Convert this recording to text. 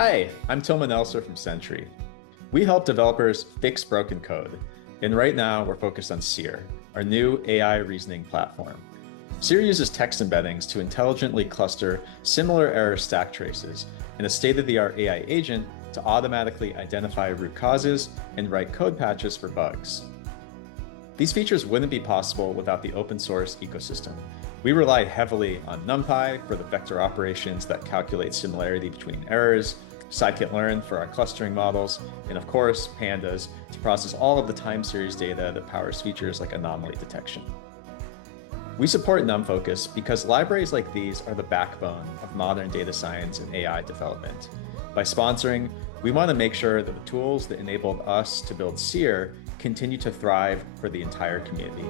Hi, I'm Tillman Elser from Sentry. We help developers fix broken code, and right now we're focused on Seer, our new AI reasoning platform. Seer uses text embeddings to intelligently cluster similar error stack traces and a state-of-the-art AI agent to automatically identify root causes and write code patches for bugs. These features wouldn't be possible without the open source ecosystem. We rely heavily on NumPy for the vector operations that calculate similarity between errors, scikit-learn for our clustering models, and of course, pandas to process all of the time series data that powers features like anomaly detection. We support NumFocus because libraries like these are the backbone of modern data science and AI development. By sponsoring, we want to make sure that the tools that enabled us to build Seer continue to thrive for the entire community.